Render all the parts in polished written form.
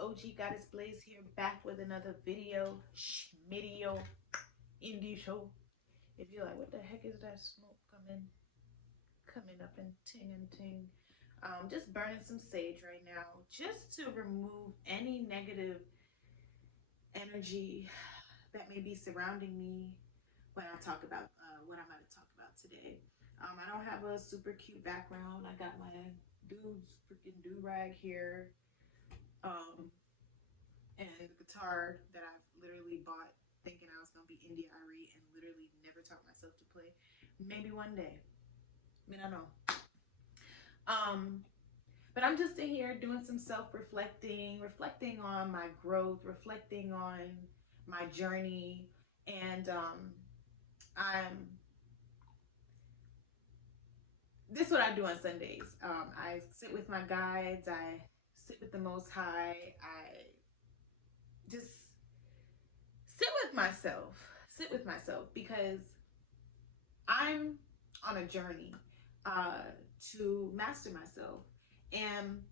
OG Goddess Blaize here, back with another video, indie show. If you're like, what the heck is that smoke coming up and ting? Just burning some sage right now, just to remove any negative energy that may be surrounding me when I talk about what I'm going to talk about today. I don't have a super cute background. I got my dude's freaking do-rag here. And the guitar that I've literally bought thinking I was going to be indie Irie and literally never taught myself to play. Maybe one day. I mean, I don't know. But I'm just in here doing some self-reflecting, reflecting on my growth, reflecting on my journey. And this is what I do on Sundays. I sit with my guides. I sit with the Most High. I just sit with myself because I'm on a journey to master myself. And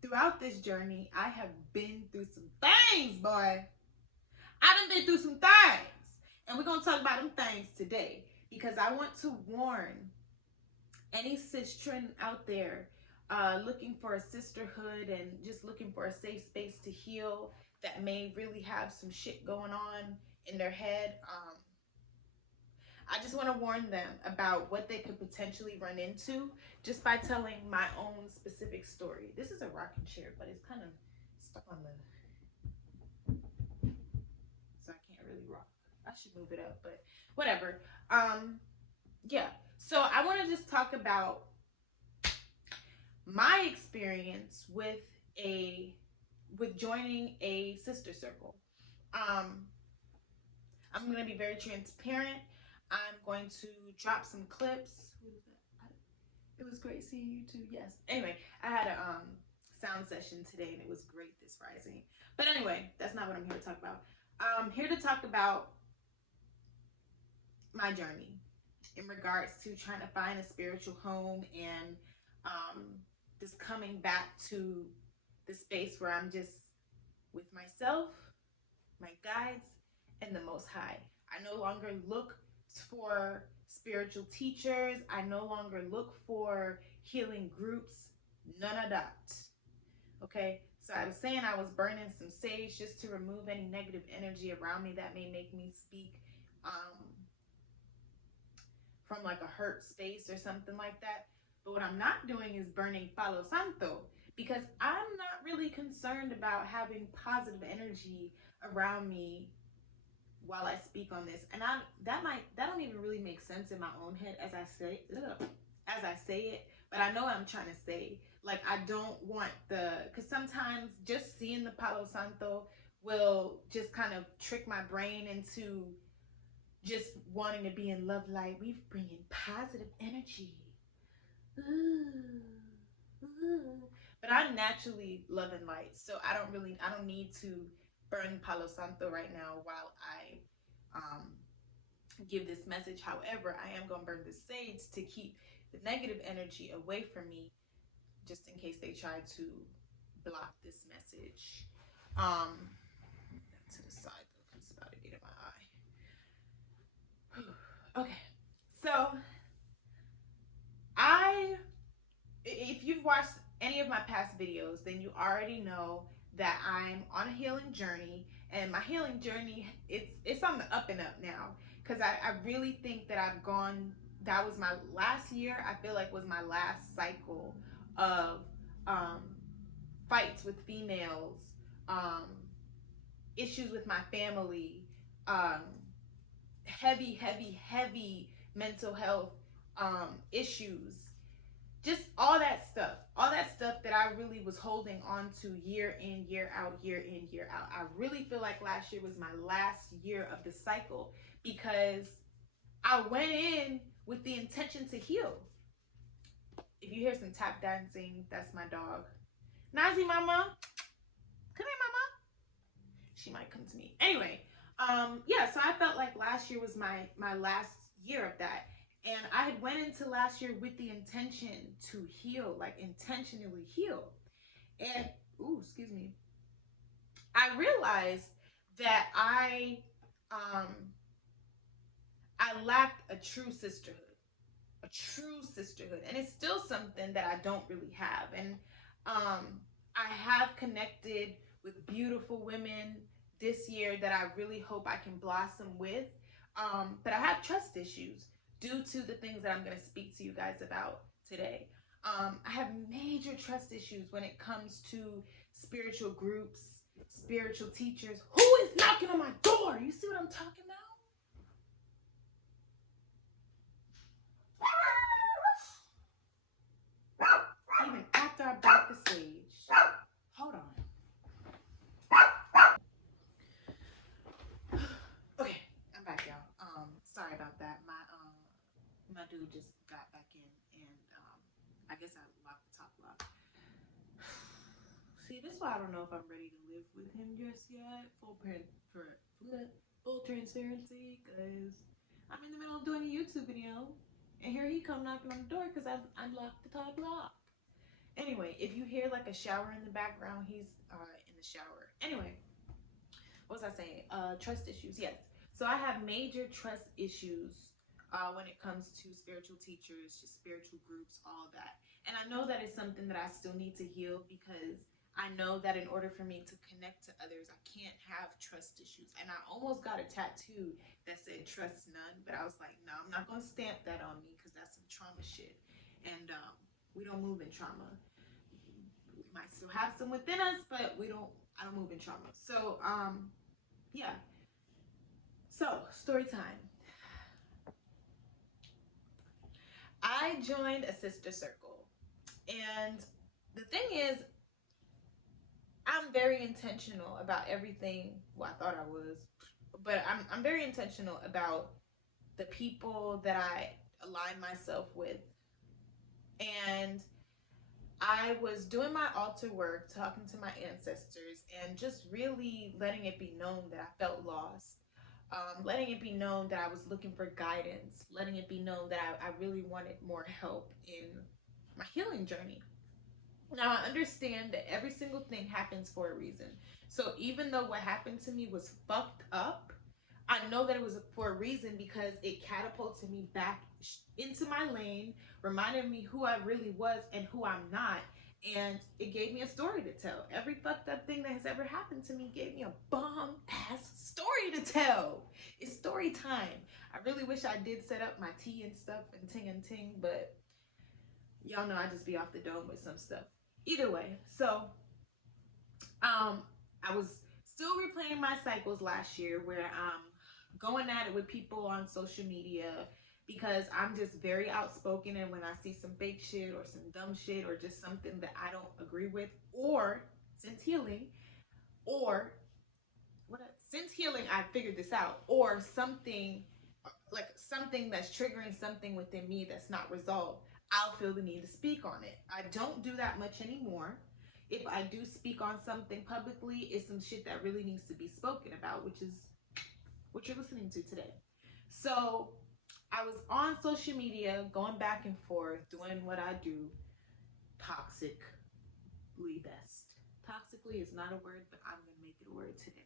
throughout this journey, I have been through some things, boy. I done been through some things. And we're going to talk about them things today because I want to warn any sistren out there looking for a sisterhood and just looking for a safe space to heal that may really have some shit going on in their head. I just want to warn them about what they could potentially run into just by telling my own specific story. This is a rocking chair, but it's kind of stuck on the... So I can't really rock. I should move it up, but whatever. Yeah. So I want to just talk about my experience with joining a sister circle. I'm going to be very transparent. I'm going to drop some clips. What is that? It was great seeing you too. Yes. Anyway, I had a sound session today and it was great this rising. But anyway, that's not what I'm here to talk about. I'm here to talk about my journey in regards to trying to find a spiritual home and just coming back to the space where I'm just with myself, my guides, and the Most High. I no longer look for spiritual teachers. I no longer look for healing groups. None of that. Okay? So I was saying I was burning some sage just to remove any negative energy around me that may make me speak from like a hurt space or something like that. But what I'm not doing is burning Palo Santo because I'm not really concerned about having positive energy around me while I speak on this. And that don't even really make sense in my own head as I say it, but I know what I'm trying to say. Like, I don't want because sometimes just seeing the Palo Santo will just kind of trick my brain into just wanting to be in love light. We're bringing positive energy. Ooh. But I'm naturally love and light, so I don't need to burn Palo Santo right now while I give this message. However, I am going to burn the sage to keep the negative energy away from me, just in case they try to block this message. To the side though, because it's about to get in my eye. Okay, so if you've watched any of my past videos, then you already know that I'm on a healing journey, and my healing journey, it's on the up and up now, because I really think that that was my last year, I feel like was my last cycle of fights with females, issues with my family, heavy mental health issues. Just all that stuff that I really was holding on to year in, year out. I really feel like last year was my last year of the cycle because I went in with the intention to heal. If you hear some tap dancing, that's my dog. Nazi mama. Come here, mama. She might come to me. Anyway, yeah, so I felt like last year was my last year of that. And I had went into last year with the intention to heal, like intentionally heal. And, ooh, excuse me. I realized that um, I lacked a true sisterhood. A true sisterhood, and it's still something that I don't really have. And I have connected with beautiful women this year that I really hope I can blossom with, but I have trust issues due to the things that I'm going to speak to you guys about today. I have major trust issues when it comes to spiritual groups, spiritual teachers. Who is knocking on my door? You see what I'm talking about? Even after I bought the sage. Hold on. Okay, I'm back, y'all. Sorry about that. My dude just got back in, and I guess I locked the top lock. See, this is why I don't know if I'm ready to live with him just yet. Full transparency, because I'm in the middle of doing a YouTube video, and here he come knocking on the door because I've unlocked the top lock. Anyway, if you hear like a shower in the background, he's in the shower. Anyway, what was I saying? Trust issues, yes. So I have major trust issues when it comes to spiritual teachers, just spiritual groups, all of that. And I know that is something that I still need to heal, because I know that in order for me to connect to others, I can't have trust issues. And I almost got a tattoo that said trust none, but I was like, no, I'm not going to stamp that on me because that's some trauma shit. And we don't move in trauma. We might still have some within us, but I don't move in trauma. So, yeah. So, story time. I joined a sister circle. And the thing is, I'm very intentional about everything. Well, I thought I was. But I'm very intentional about the people that I align myself with. And I was doing my altar work, talking to my ancestors, and just really letting it be known that I felt lost. Letting it be known that I was looking for guidance, letting it be known that I really wanted more help in my healing journey. Now, I understand that every single thing happens for a reason. So even though what happened to me was fucked up, I know that it was for a reason, because it catapulted me back into my lane, reminded me who I really was and who I'm not, and it gave me a story to tell. Every fucked up thing that has ever happened to me gave me a bomb ass story to tell. It's story time. I really wish I did set up my tea and stuff and ting, but y'all know I just be off the dome with some stuff. Either way, so I was still replaying my cycles last year, where I'm going at it with people on social media, because I'm just very outspoken, and when I see some fake shit or some dumb shit or just something that I don't agree with, or since healing, I figured this out, or something that's triggering something within me that's not resolved, I'll feel the need to speak on it. I don't do that much anymore. If I do speak on something publicly, it's some shit that really needs to be spoken about, which is what you're listening to today. So I was on social media, going back and forth, doing what I do, toxically best. Toxically is not a word, but I'm going to make it a word today.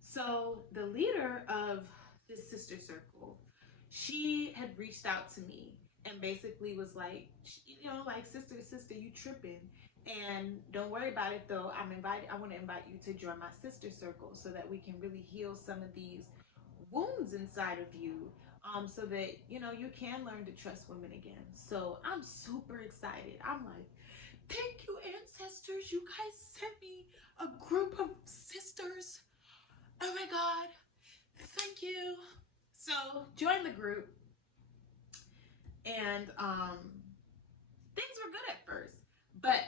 So the leader of this sister circle, she had reached out to me and basically was like, like, sister, you tripping. And don't worry about it, though. I want to invite you to join my sister circle so that we can really heal some of these wounds inside of you, so that, you can learn to trust women again. So I'm super excited. I'm like, thank you, ancestors. You guys sent me a group of sisters. Oh my God. Thank you. So join the group. And things were good at first, but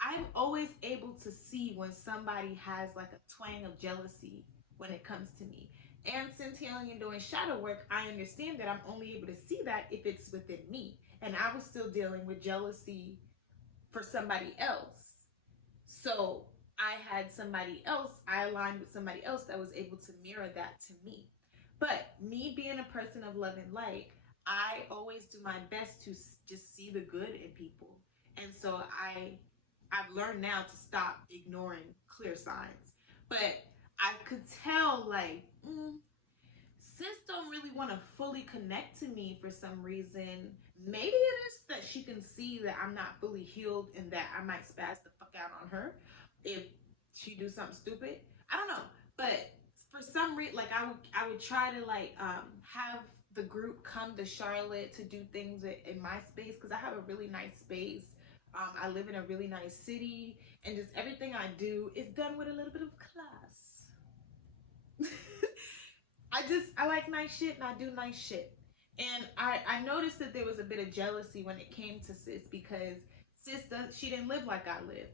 I'm always able to see when somebody has like a twang of jealousy when it comes to me. And since healing and doing shadow work, I understand that I'm only able to see that if it's within me. And I was still dealing with jealousy for somebody else. So I aligned with somebody else that was able to mirror that to me. But me being a person of love and light, I always do my best to just see the good in people. And so I've learned now to stop ignoring clear signs. But I could tell, like, sis don't really want to fully connect to me for some reason. Maybe it is that she can see that I'm not fully healed and that I might spaz the fuck out on her if she do something stupid. I don't know, but for some reason, like I would try to like have the group come to Charlotte to do things in my space, because I have a really nice space. I live in a really nice city, and just everything I do is done with a little bit of class. I like nice shit and I do nice shit. And I noticed that there was a bit of jealousy when it came to sis, because she didn't live like I live.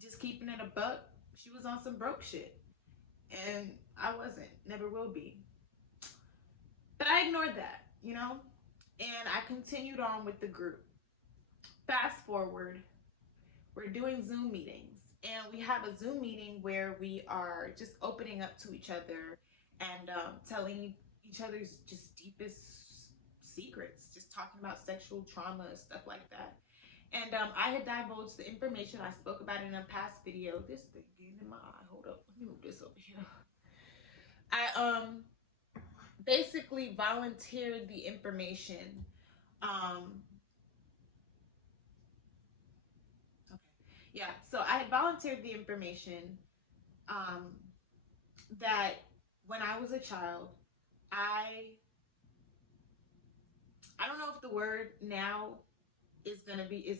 Just keeping it a buck, she was on some broke shit. And I wasn't, never will be. But I ignored that, you know? And I continued on with the group. Fast forward, we're doing Zoom meetings. And we have a Zoom meeting where we are just opening up to each other and telling each other's just deepest secrets, just talking about sexual trauma and stuff like that. And I had divulged the information. I spoke about it in a past video. This thing getting in my eye. Hold up. Let me move this over here. I basically volunteered the information. Yeah, so I had volunteered the information that when I was a child, I don't know if the word now is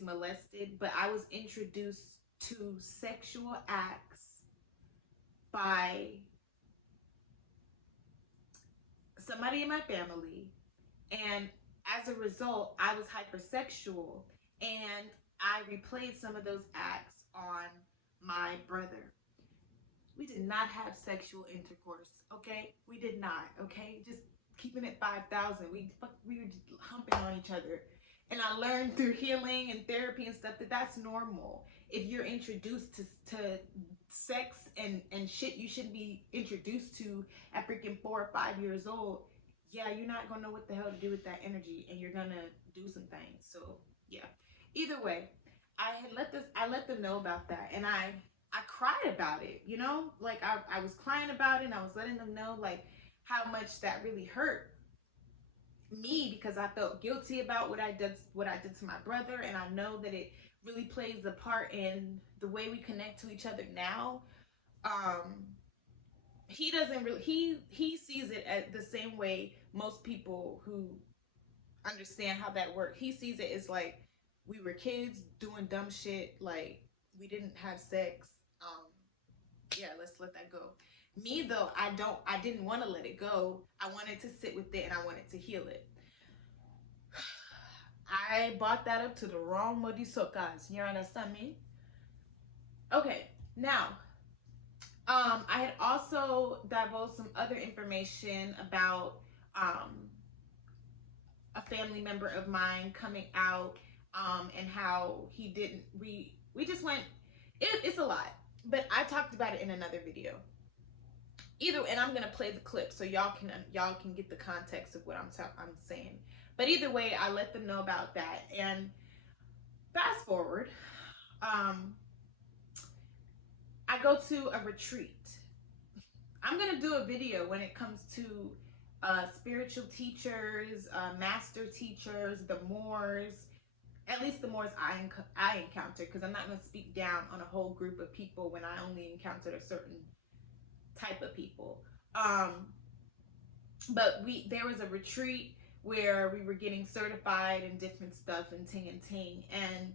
molested, but I was introduced to sexual acts by somebody in my family, and as a result, I was hypersexual, and I replayed some of those acts on my brother. We did not have sexual intercourse, okay? We did not, okay? Just keeping it 5,000. We were just humping on each other. And I learned through healing and therapy and stuff that that's normal. If you're introduced to sex and shit you shouldn't be introduced to at freaking 4 or 5 years old, yeah, you're not gonna know what the hell to do with that energy, and you're gonna do some things. So yeah. Either way, I let them know about that, and I cried about it, you know? Like I was crying about it, and I was letting them know like how much that really hurt me, because I felt guilty about what I did to my brother, and I know that it really plays a part in the way we connect to each other now. He doesn't really, he sees it as the same way most people who understand how that works. He sees it as like we were kids doing dumb shit, like we didn't have sex. Yeah, let's let that go. Me though, I didn't want to let it go. I wanted to sit with it, and I wanted to heal it. I brought that up to the wrong modisokas. You understand me? Okay, now, I had also divulged some other information about a family member of mine coming out, and how he didn't. We just went. It's a lot, but I talked about it in another video. And I'm gonna play the clip so y'all can get the context of what I'm saying. But either way, I let them know about that. And fast forward, I go to a retreat. I'm gonna do a video when it comes to spiritual teachers, master teachers, the Moors. At least the Moors I encountered, because I'm not gonna speak down on a whole group of people when I only encountered a certain type of people. But there was a retreat where we were getting certified and different stuff and ting, and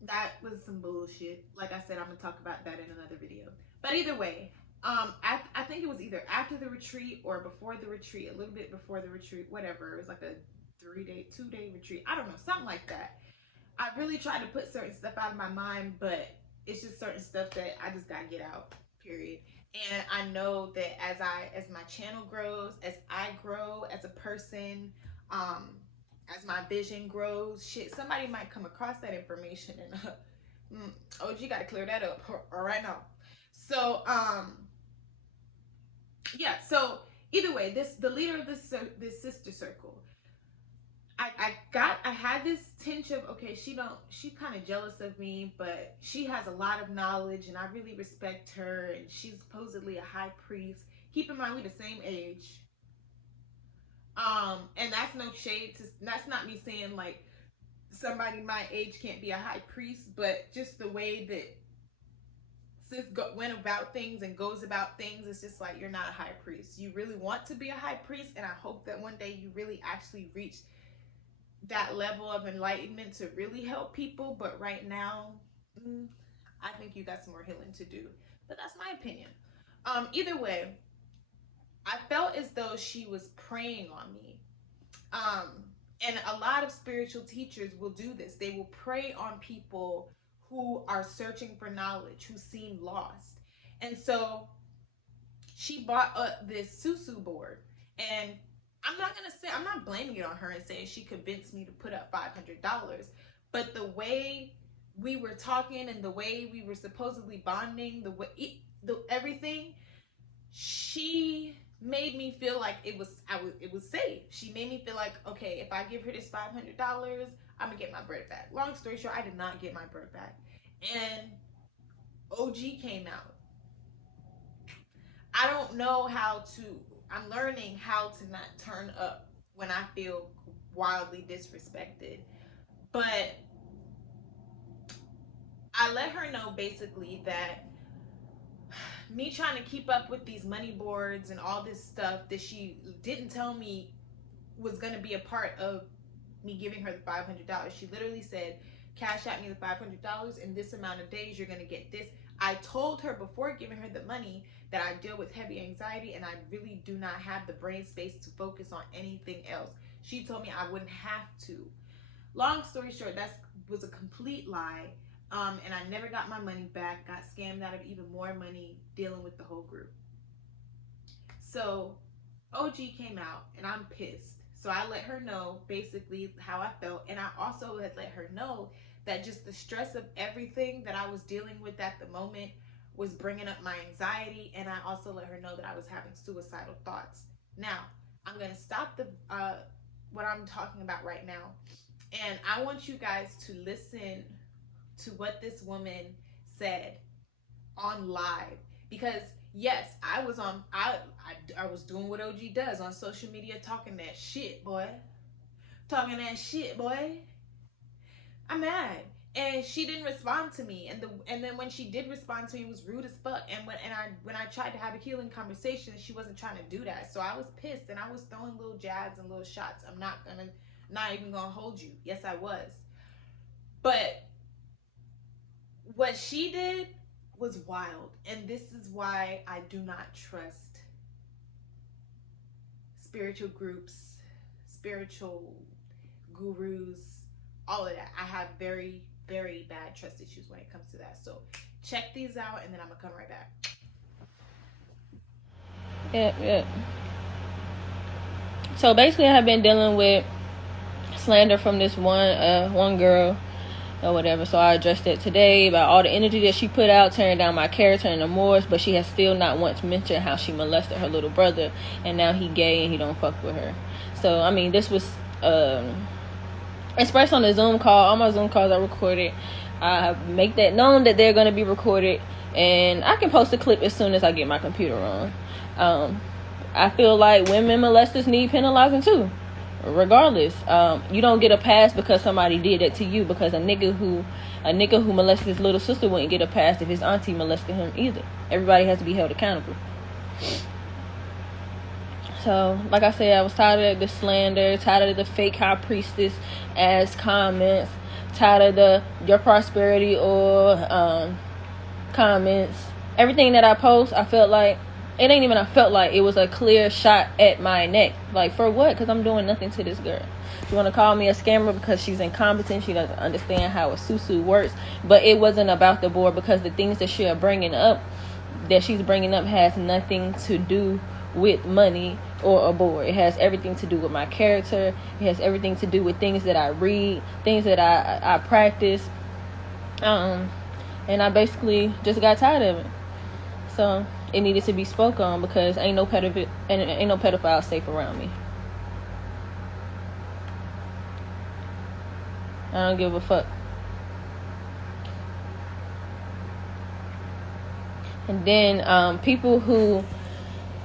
that was some bullshit. Like I said, I'm gonna talk about that in another video. But either way, I think it was either after the retreat or before the retreat, a little bit before the retreat, whatever. It was like a 2-day retreat. I don't know, something like that. I really tried to put certain stuff out of my mind, but it's just certain stuff that I just gotta get out, period. And I know that as my channel grows, as I grow as a person, as my vision grows, shit, somebody might come across that information and OG gotta clear that up right now. So yeah, so either way, the leader of this sister circle, I had this tinge of, okay, she's kind of jealous of me, but she has a lot of knowledge and I really respect her, and she's supposedly a high priest. Keep in mind, we're the same age. And that's no shade that's not me saying like somebody my age can't be a high priest, but just the way that sis went about things and goes about things, it's just like, you're not a high priest. You really want to be a high priest, and I hope that one day you really actually reach that level of enlightenment to really help people. But right now, I think you got some more healing to do. But that's my opinion. Either way, I felt as though she was preying on me. And a lot of spiritual teachers will do this. They will prey on people who are searching for knowledge, who seem lost. And so she bought this susu board, and I'm not blaming it on her and saying she convinced me to put up $500, but the way we were talking and the way we were supposedly bonding, everything, she made me feel like it was safe. She made me feel like, okay, if I give her this $500, I'm gonna get my bread back. Long story short, I did not get my bread back. And OG came out. I don't know I'm learning how to not turn up when I feel wildly disrespected. But I let her know basically that me trying to keep up with these money boards and all this stuff that she didn't tell me was going to be a part of me giving her the $500. She literally said, cash out me the $500 in this amount of days, you're going to get this. I told her before giving her the money that I deal with heavy anxiety and I really do not have the brain space to focus on anything else. She told me I wouldn't have to. Long story short, that was a complete lie. And I never got my money back, got scammed out of even more money dealing with the whole group. So OG came out and I'm pissed. So I let her know basically how I felt. And I also had let her know that just the stress of everything that I was dealing with at the moment was bringing up my anxiety. And I also let her know that I was having suicidal thoughts. Now, I'm going to stop what I'm talking about right now. And I want you guys to listen to what this woman said on live, because yes, I was doing what OG does on social media, talking that shit, boy. I'm mad, and she didn't respond to me, and then when she did respond to me, it was rude as fuck. And when I tried to have a healing conversation, she wasn't trying to do that. So I was pissed, and I was throwing little jabs and little shots. I'm not even gonna hold you. Yes, I was, but what she did was wild, and this is why I do not trust spiritual groups, spiritual gurus, all of that. I have very, very bad trust issues when it comes to that. So check these out, and then I'm gonna come right back. Yeah. So basically, I have been dealing with slander from this one girl or whatever. So I addressed it today about all the energy that she put out, tearing down my character and the Moors, but she has still not once mentioned how she molested her little brother, and now he gay and he don't fuck with her. So I mean, this was expressed on the Zoom call. All my Zoom calls are recorded. I make that known that they're going to be recorded, and I can post a clip as soon as I get my computer on. I feel like women molesters need penalizing too. Regardless, you don't get a pass because somebody did that to you, because a nigga who molested his little sister wouldn't get a pass if his auntie molested him either. Everybody has to be held accountable. So, like I said, I was tired of the slander, tired of the fake high priestess ass comments, tired of the your prosperity or comments. Everything that I post, I felt like it ain't even I felt like it was a clear shot at my neck. Like, for what? Because I'm doing nothing to this girl. You want to call me a scammer because she's incompetent, she doesn't understand how a susu works, but it wasn't about the board, because the things that she's bringing up has nothing to do with money or a board. It has everything to do with my character. It has everything to do with things that I read, things that I practice, and I basically just got tired of it. So it needed to be spoke on, because ain't no pedophile safe around me. I don't give a fuck. And then people who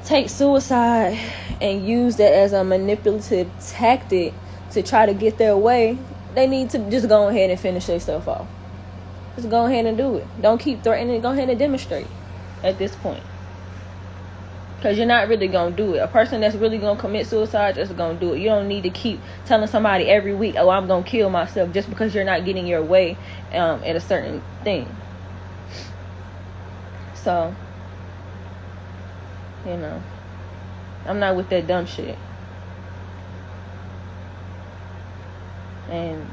take suicide and use that as a manipulative tactic to try to get their way, they need to just go ahead and finish their stuff off. Just go ahead and do it. Don't keep threatening. Go ahead and demonstrate at this point. Because you're not really going to do it. A person that's really going to commit suicide just going to do it. You don't need to keep telling somebody every week, oh, I'm going to kill myself, just because you're not getting your way at a certain thing. So, you know, I'm not with that dumb shit. And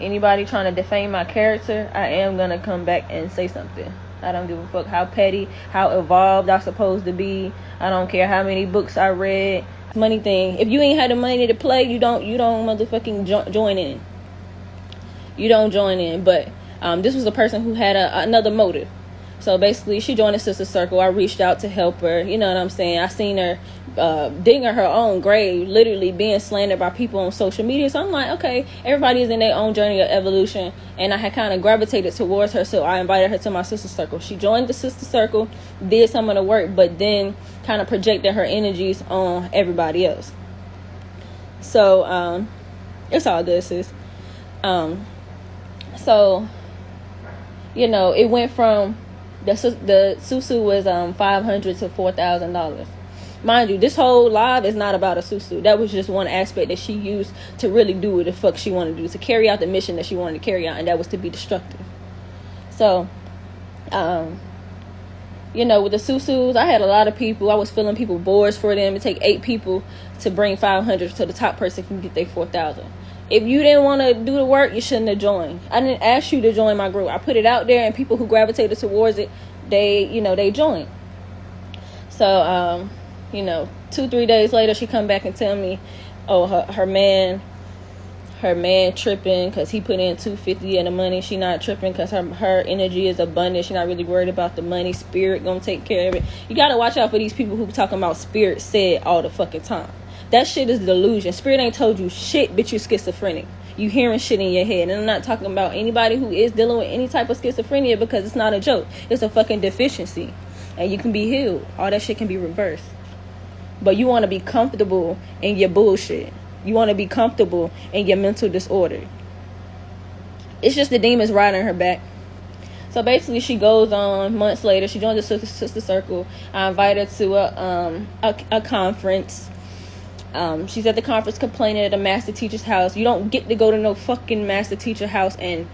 anybody trying to defame my character, I am going to come back and say something. I don't give a fuck how petty, how evolved I'm supposed to be. I don't care how many books I read. Money thing. If you ain't had the money to play, you don't motherfucking join in. You don't join in. But this was a person who had another motive. So basically, she joined the sister circle. I reached out to help her. You know what I'm saying? I seen her digging her own grave, literally being slandered by people on social media. So I'm like, okay, everybody is in their own journey of evolution. And I had kind of gravitated towards her. So I invited her to my sister circle. She joined the sister circle, did some of the work, but then kind of projected her energies on everybody else. So it's all good, sis. So, you know, it went from... The susu was $500 to $4,000. Mind you, this whole live is not about a susu. That was just one aspect that she used to really do what the fuck she wanted to do, to carry out the mission that she wanted to carry out, and that was to be destructive. So, you know, with the susus, I had a lot of people. I was filling people boards for them. It take 8 people to bring 500 so the top person can get their 4,000. If you didn't want to do the work, you shouldn't have joined. I didn't ask you to join my group. I put it out there, and people who gravitated towards it, they joined. So, 2-3 days later, she come back and tell me, oh, her man tripping because he put in $250 in the money. She not tripping because her energy is abundant. She not really worried about the money. Spirit gonna take care of it. You gotta watch out for these people who talking about spirit said all the fucking time. That shit is delusion. Spirit ain't told you shit, bitch. You schizophrenic. You hearing shit in your head. And I'm not talking about anybody who is dealing with any type of schizophrenia, because it's not a joke. It's a fucking deficiency. And you can be healed. All that shit can be reversed. But you want to be comfortable in your bullshit. You want to be comfortable in your mental disorder. It's just the demons riding her back. So basically, she goes on months later. She joined the sister circle. I invited her to a conference. She's at the conference complaining at a master teacher's house. You don't get to go to no fucking master teacher house and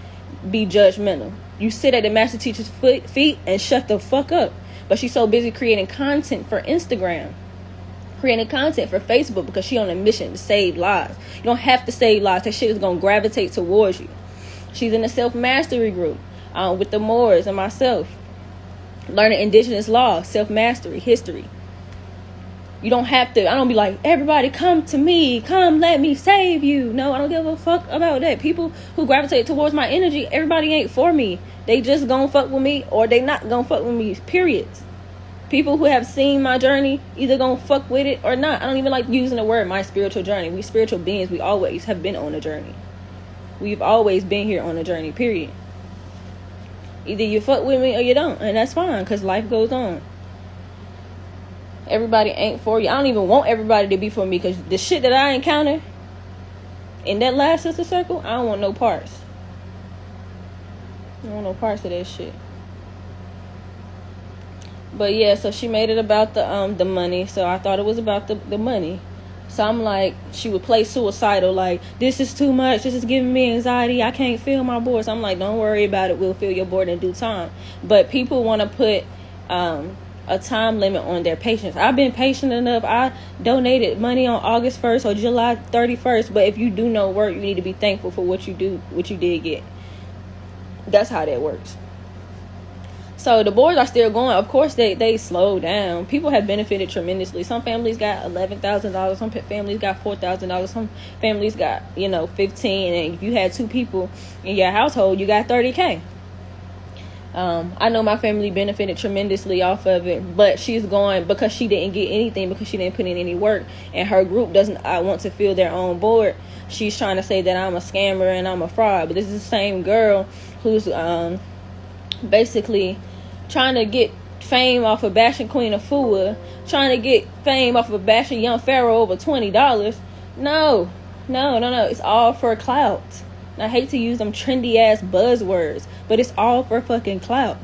be judgmental. You sit at the master teacher's feet and shut the fuck up. But she's so busy creating content for Instagram, creating content for Facebook, because she on a mission to save lives. You don't have to save lives. That shit is going to gravitate towards you. She's in a self-mastery group with the Moors and myself, learning indigenous law, self-mastery, history. You don't have to. I don't be like, everybody come to me, come let me save you. No, I don't give a fuck about that. People who gravitate towards my energy, everybody ain't for me. They just gonna fuck with me, or they not gonna fuck with me, periods. People who have seen my journey either gonna fuck with it or not. I don't even like using the word my spiritual journey. We spiritual beings, we always have been on a journey. We've always been here on a journey, period. Either you fuck with me or you don't, and that's fine, because life goes on. Everybody ain't for you. I don't even want everybody to be for me, because the shit that I encounter in that last sister circle, I don't want no parts. I don't want no parts of that shit. But yeah, so she made it about the money. So I thought it was about the money. So I'm like, she would play suicidal, like, this is too much, this is giving me anxiety, I can't feel my board. So I'm like, don't worry about it, we'll fill your board in due time. But people want to put a time limit on their patience. I've been patient enough. I donated money on August 1st or July 31st. But if you do no work, you need to be thankful for what you did get. That's how that works. So the boards are still going. Of course, they slowed down. People have benefited tremendously. Some families got $11,000. Some families got $4,000. Some families got, 15. And if you had 2 people in your household, you got $30K. I know my family benefited tremendously off of it, but she's going because she didn't get anything because she didn't put in any work, and her group doesn't want to feel their own board. She's trying to say that I'm a scammer and I'm a fraud, but this is the same girl who's basically trying to get fame off of bashing Queen Afua, trying to get fame off of bashing Young Pharaoh over $20. No, it's all for clout. And I hate to use them trendy ass buzzwords, but it's all for fucking clout.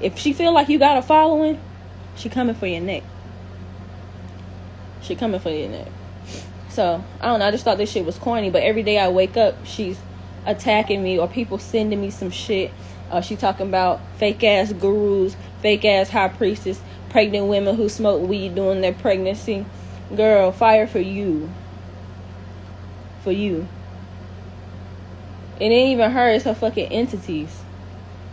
If she feel like you got a following, she coming for your neck. So I don't know, I just thought this shit was corny, but every day I wake up she's attacking me or people sending me some shit. She talking about fake ass gurus, fake ass high priestess, pregnant women who smoke weed during their pregnancy. Girl, fire for you. It ain't even her, it's her fucking entities.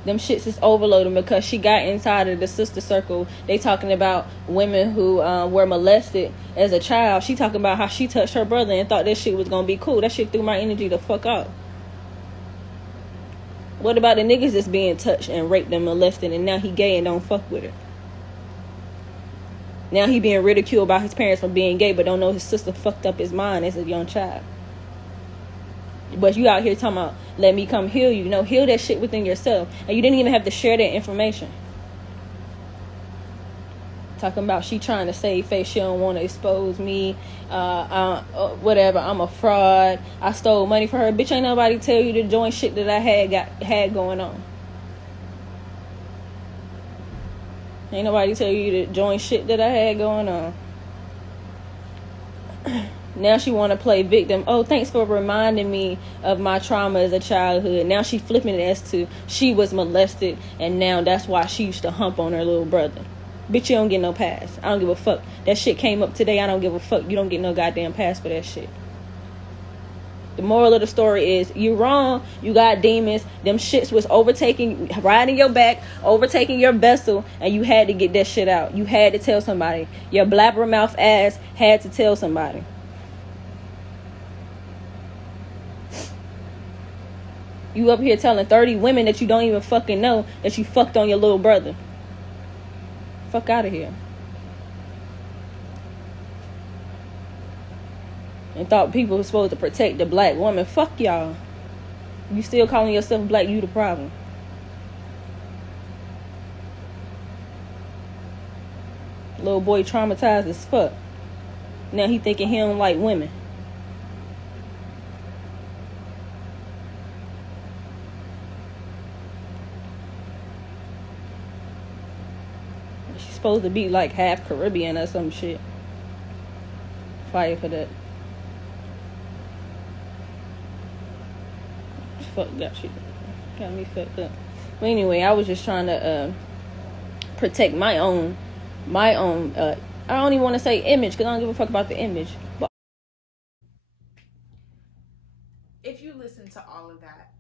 Them shits is overloading because she got inside of the sister circle. They talking about women who were molested as a child. She talking about how she touched her brother and thought that shit was gonna be cool. That shit threw my energy the fuck off. What about the niggas that's being touched and raped and molested and now he gay and don't fuck with her? Now he being ridiculed by his parents for being gay but don't know his sister fucked up his mind as a young child. But you out here talking about, let me come heal you. No, heal that shit within yourself. And you didn't even have to share that information. Talking about she trying to save face. She don't want to expose me. Whatever. I'm a fraud. I stole money from her. Bitch, ain't nobody tell you to join shit that I had going on. Ain't nobody tell you to join shit that I had going on. Now she want to play victim. Oh, thanks for reminding me of my trauma as a childhood. Now she flipping it as to she was molested and now that's why she used to hump on her little brother. Bitch, you don't get no pass. I don't give a fuck. That shit came up today. I don't give a fuck. You don't get no goddamn pass for that shit. The moral of the story is you wrong. You got demons. Them shits was overtaking, riding your back, overtaking your vessel, and you had to get that shit out. You had to tell somebody. Your blabbermouth ass had to tell somebody. You up here telling 30 women that you don't even fucking know that you fucked on your little brother. Fuck out of here. And thought people were supposed to protect the black woman. Fuck y'all. You still calling yourself black, you the problem. Little boy traumatized as fuck. Now he thinking he don't like women. She's supposed to be like half Caribbean or some shit. Fire for that. Fuck that shit. Got me fucked up. But anyway, I was just trying to protect my own I don't even want to say image because I don't give a fuck about the image. But if you listen to all of that,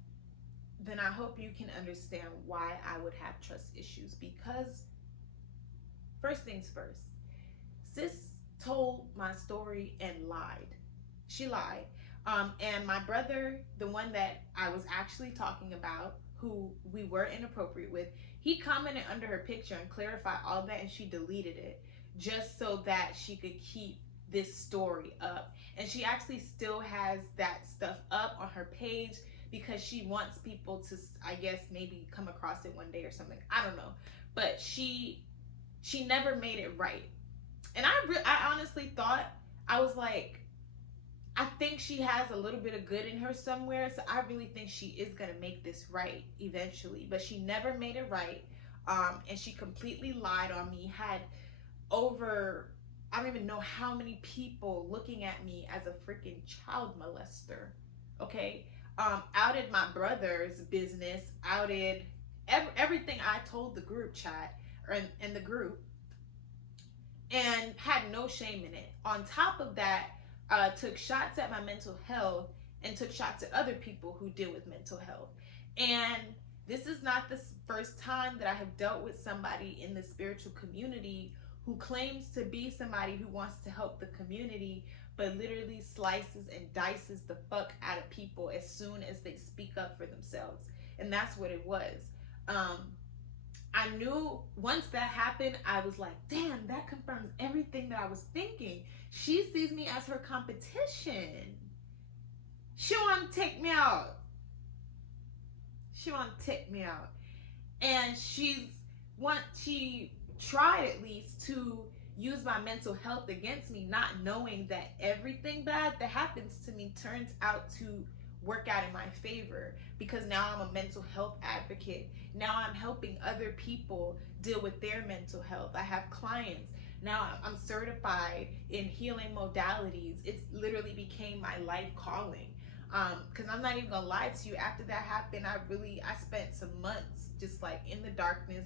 then I hope you can understand why I would have trust issues. Because first things first, sis told my story and lied. She lied. And my brother, the one that I was actually talking about, who we were inappropriate with, he commented under her picture and clarified all that, and she deleted it just so that she could keep this story up. And she actually still has that stuff up on her page because she wants people to, I guess, maybe come across it one day or something. I don't know. But she never made it right. And I honestly thought, I was like, I think she has a little bit of good in her somewhere. So I really think she is going to make this right eventually. But she never made it right. And she completely lied on me. Had over, I don't even know how many people looking at me as a freaking child molester. Okay? Outed my brother's business. Outed everything I told the group chat or in the group. And had no shame in it. On top of that, took shots at my mental health and took shots at other people who deal with mental health. And this is not the first time that I have dealt with somebody in the spiritual community who claims to be somebody who wants to help the community, but literally slices and dices the fuck out of people as soon as they speak up for themselves. And that's what it was. I knew once that happened, I was like, damn, that confirms everything that I was thinking. She sees me as her competition. She want to take me out. She want to take me out. And she tried at least to use my mental health against me, not knowing that everything bad that happens to me turns out to work out in my favor, because now I'm a mental health advocate. Now I'm helping other people deal with their mental health. I have clients. Now I'm certified in healing modalities. It's literally became my life calling. Because I'm not even gonna lie to you, after that happened, I spent some months just like in the darkness,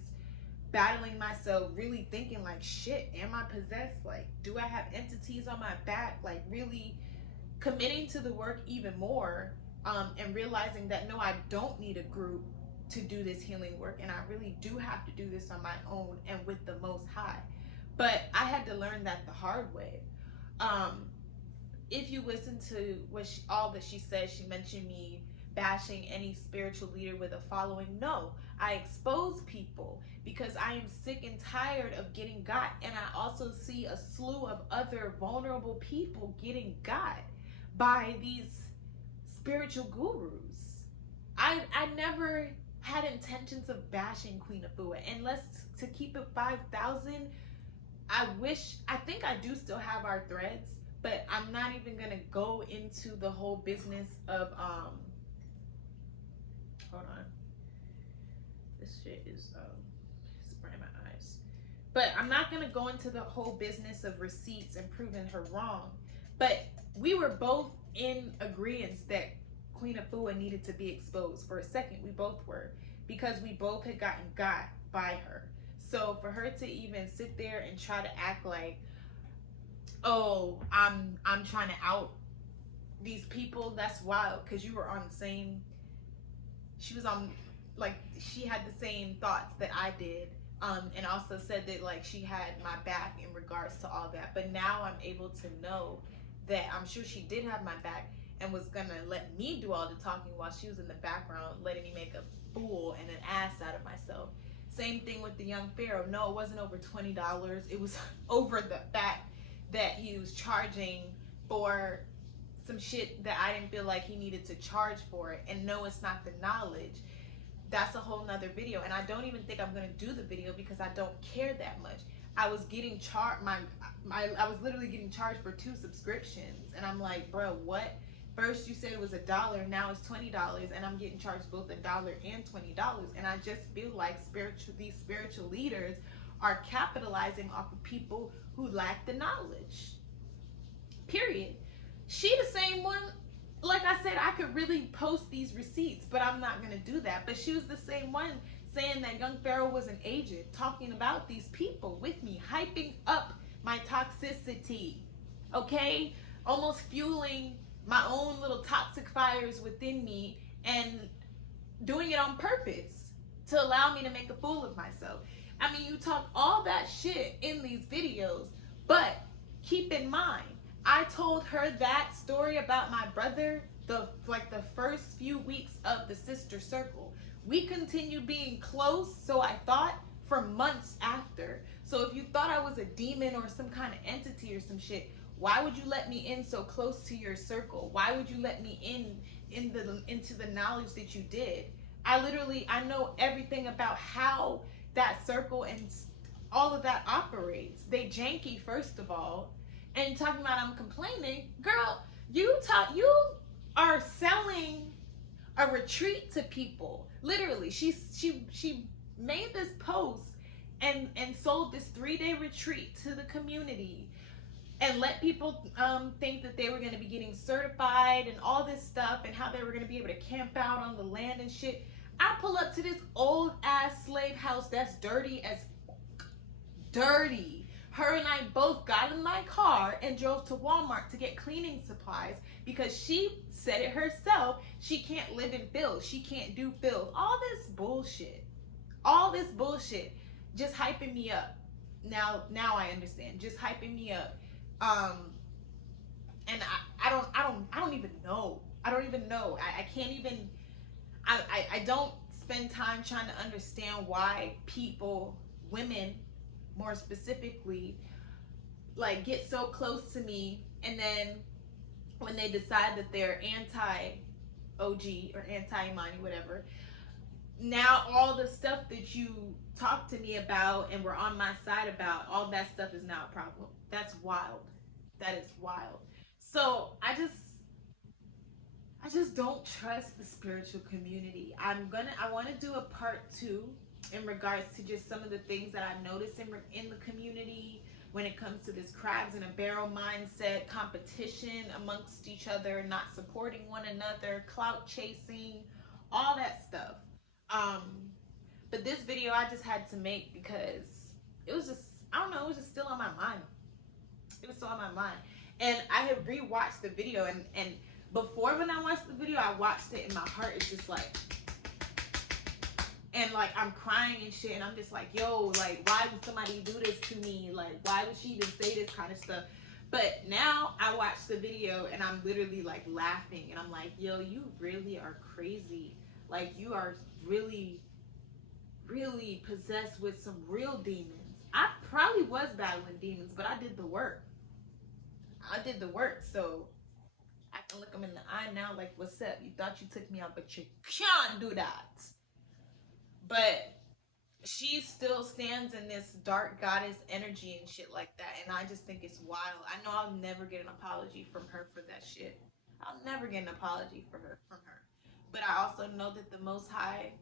battling myself, really thinking like, shit, am I possessed? Like, do I have entities on my back? Like, really committing to the work even more, and realizing that no, I don't need a group to do this healing work, and I really do have to do this on my own and with the Most High. But I had to learn that the hard way. If you listen to all that she said, she mentioned me bashing any spiritual leader with a following. No, I expose people because I am sick and tired of getting got, and I also see a slew of other vulnerable people getting got by these spiritual gurus. I never had intentions of bashing Queen Afua, unless to keep it 5,000. I think I do still have our threads, but I'm not even gonna go into the whole business of hold on, this shit is spraying my eyes. But I'm not gonna go into the whole business of receipts and proving her wrong. But we were both in agreement that Queen Afua needed to be exposed. For a second, we both were, because we both had gotten got by her. So for her to even sit there and try to act like, oh, I'm trying to out these people, that's wild, because you were on the same, she was on, like, she had the same thoughts that I did, and also said that, like, she had my back in regards to all that. But now I'm able to know that I'm sure she did have my back and was gonna let me do all the talking while she was in the background letting me make a fool and an ass out of myself. Same thing with the young Pharaoh. No, it wasn't over $20. It was over the fact that he was charging for some shit that I didn't feel like he needed to charge for it. And no, it's not the knowledge. That's a whole nother video, and I don't even think I'm gonna do the video because I don't care that much. I was getting charged, I was literally getting charged for 2 subscriptions, and I'm like, bro, what? First you said it was $1, now it's $20, and I'm getting charged both $1 and $20. And I just feel like these spiritual leaders are capitalizing off of people who lack the knowledge. Period. She the same one, like I said, I could really post these receipts, but I'm not gonna do that. But she was the same one saying that young Pharaoh was an agent, talking about these people with me, hyping up my toxicity, okay? Almost fueling my own little toxic fires within me, and doing it on purpose to allow me to make a fool of myself. I mean, you talk all that shit in these videos, but keep in mind, I told her that story about my brother the first few weeks of the sister circle. We continued being close, so I thought, for months after. So if you thought I was a demon or some kind of entity or some shit, why would you let me in so close to your circle? Why would you let me into the knowledge that you did? I know everything about how that circle and all of that operates. They janky, first of all. And talking about I'm complaining, girl, you are selling a retreat to people. Literally, she made this post and sold this 3-day retreat to the community, and let people think that they were going to be getting certified and all this stuff, and how they were going to be able to camp out on the land and shit. I pull up to this old ass slave house that's dirty as dirty. Her and I both got in my car and drove to Walmart to get cleaning supplies, because she said it herself, she can't live in filth, she can't do filth. All this bullshit, just hyping me up. Now I understand, just hyping me up. And I don't even know. I don't even know. I can't even, I don't spend time trying to understand why people, women more specifically, like get so close to me, and then when they decide that they're anti OG or anti Imani, whatever, now all the stuff that you talked to me about and were on my side about, all that stuff is now a problem. That's wild. That is wild. So I just don't trust the spiritual community. I want to do a part 2 in regards to just some of the things that I noticed in the community when it comes to this crabs in a barrel mindset, competition amongst each other, not supporting one another, clout chasing, all that stuff. But this video I just had to make because it was just, I don't know, it was just still on my mind. It was still on my mind. And I had rewatched the video, and before, when I watched the video, I watched it and my heart is just like, and like I'm crying and shit, and I'm just like, yo, like, why would somebody do this to me? Like, why would she even say this kind of stuff? But now I watch the video and I'm literally like laughing, and I'm like, yo, you really are crazy. Like, you are really, really possessed with some real demons. I probably was battling demons, but I did the work. So I can look them in the eye now like, what's up? You thought you took me out, but you can't do that. But she still stands in this dark goddess energy and shit like that, and I just think it's wild. I know I'll never get an apology from her for that shit. I'll never get an apology from her. But I also know that the Most High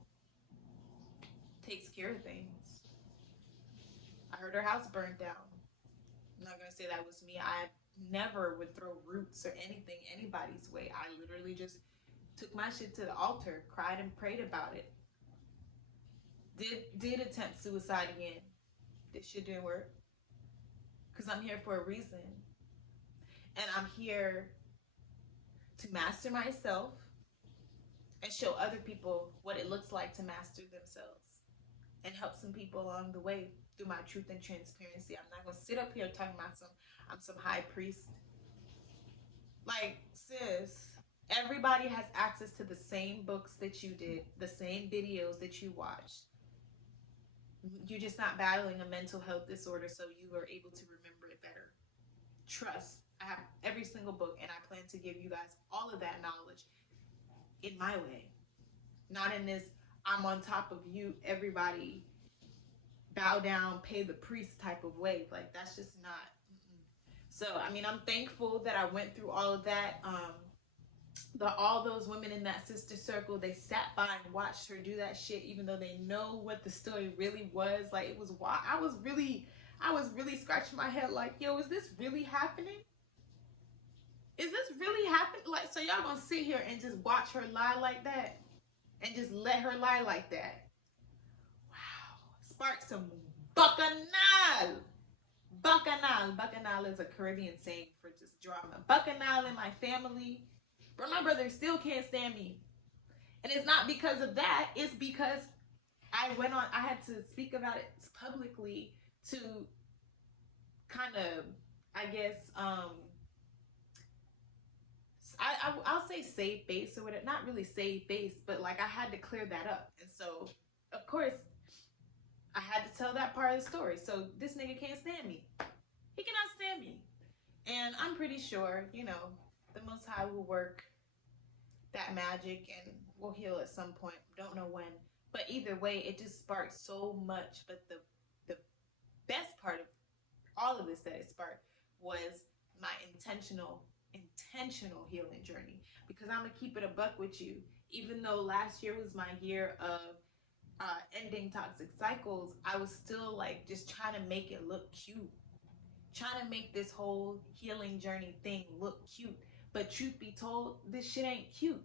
takes care of things. I heard her house burned down. I'm not gonna say that was me. I never would throw roots or anything anybody's way. I literally just took my shit to the altar, cried and prayed about it. Did attempt suicide again. This shit didn't work. Because I'm here for a reason. And I'm here to master myself and show other people what it looks like to master themselves, and help some people along the way through my truth and transparency. I'm not going to sit up here talking about I'm some high priest. Like, sis, everybody has access to the same books that you did, the same videos that you watched. You're just not battling a mental health disorder, so you are able to remember it better. Trust. I have every single book, and I plan to give you guys all of that knowledge in my way. Not in this, I'm on top of you, everybody bow down, pay the priest type of way. Like, that's just not. So, I mean, I'm thankful that I went through all of that. All those women in that sister circle, they sat by and watched her do that shit, even though they know what the story really was. Like, it was wild. I was really scratching my head like, yo, is this really happening? Is this really happening? Like, so y'all gonna sit here and just watch her lie like that? And just let her lie like that? Wow. Spark some bacchanal. Bacchanal is a Caribbean saying for just drama. Bacchanal in my family. But my brother still can't stand me. And it's not because of that. It's because I had to speak about it publicly to kind of, I guess, I'll say save face or whatever. Not really save face, but like I had to clear that up. And so, of course, I had to tell that part of the story. So this nigga can't stand me. He cannot stand me. And I'm pretty sure, you know, the Most High will work that magic and we'll heal at some point. Don't know when. But either way, it just sparked so much. But the best part of all of this that it sparked was my intentional healing journey. Because I'm going to keep it a buck with you. Even though last year was my year of ending toxic cycles, I was still like just trying to make it look cute. Trying to make this whole healing journey thing look cute. But truth be told, this shit ain't cute.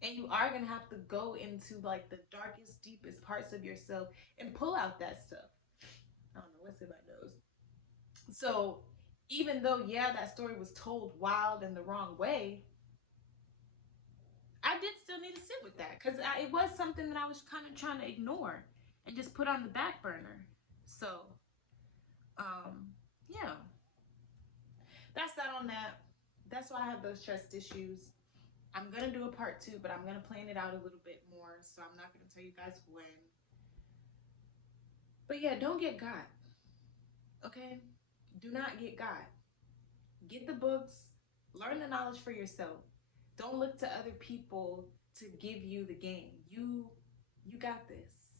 And you are going to have to go into like the darkest, deepest parts of yourself and pull out that stuff. I don't know, what's in my nose? So even though, yeah, that story was told wild and the wrong way, I did still need to sit with that. Because it was something that I was kind of trying to ignore and just put on the back burner. So, yeah. That's that on that. That's why I have those trust issues. I'm going to do a part 2, but I'm going to plan it out a little bit more. So I'm not going to tell you guys when. But yeah, don't get got. Okay? Do not get got. Get the books. Learn the knowledge for yourself. Don't look to other people to give you the game. You got this.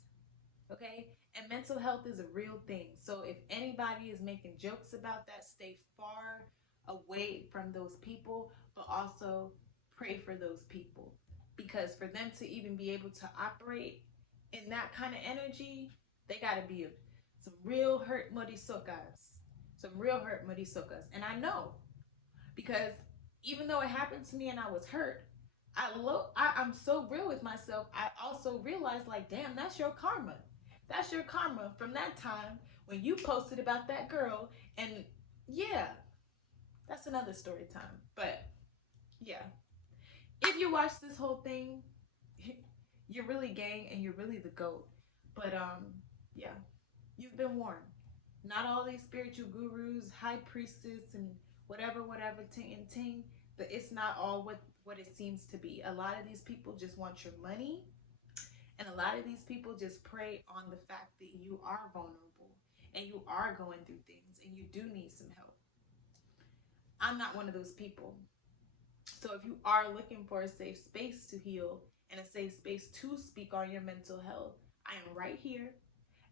Okay? And mental health is a real thing. So if anybody is making jokes about that, stay far away from those people, but also pray for those people. Because for them to even be able to operate in that kind of energy, they got to be some real hurt murisokas. Some real hurt murisokas. And I know, because even though it happened to me and I was hurt, I'm so real with myself. I also realized, like, damn, that's your karma. That's your karma from that time when you posted about that girl. And yeah, that's another story time. But yeah, if you watch this whole thing, you're really gang and you're really the GOAT. But yeah, you've been warned. Not all these spiritual gurus, high priestess, and whatever, ting and ting, but it's not all what it seems to be. A lot of these people just want your money, and a lot of these people just prey on the fact that you are vulnerable and you are going through things and you do need some help. I'm not one of those people. So if you are looking for a safe space to heal and a safe space to speak on your mental health, I am right here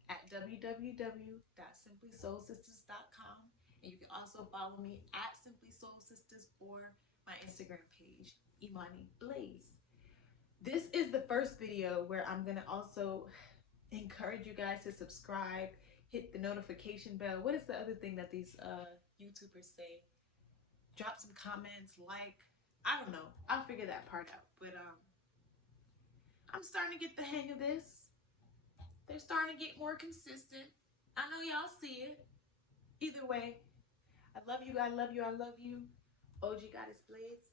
at www.simplysoulsisters.com. And you can also follow me at Simply Soul Sisters or my Instagram page, Imani Blaize. This is the first video where I'm going to also encourage you guys to subscribe, hit the notification bell. What is the other thing that these YouTubers say? Drop some comments, like, I don't know. I'll figure that part out. But I'm starting to get the hang of this. They're starting to get more consistent. I know y'all see it. Either way, I love you, I love you, I love you. OG Goddess Blaize.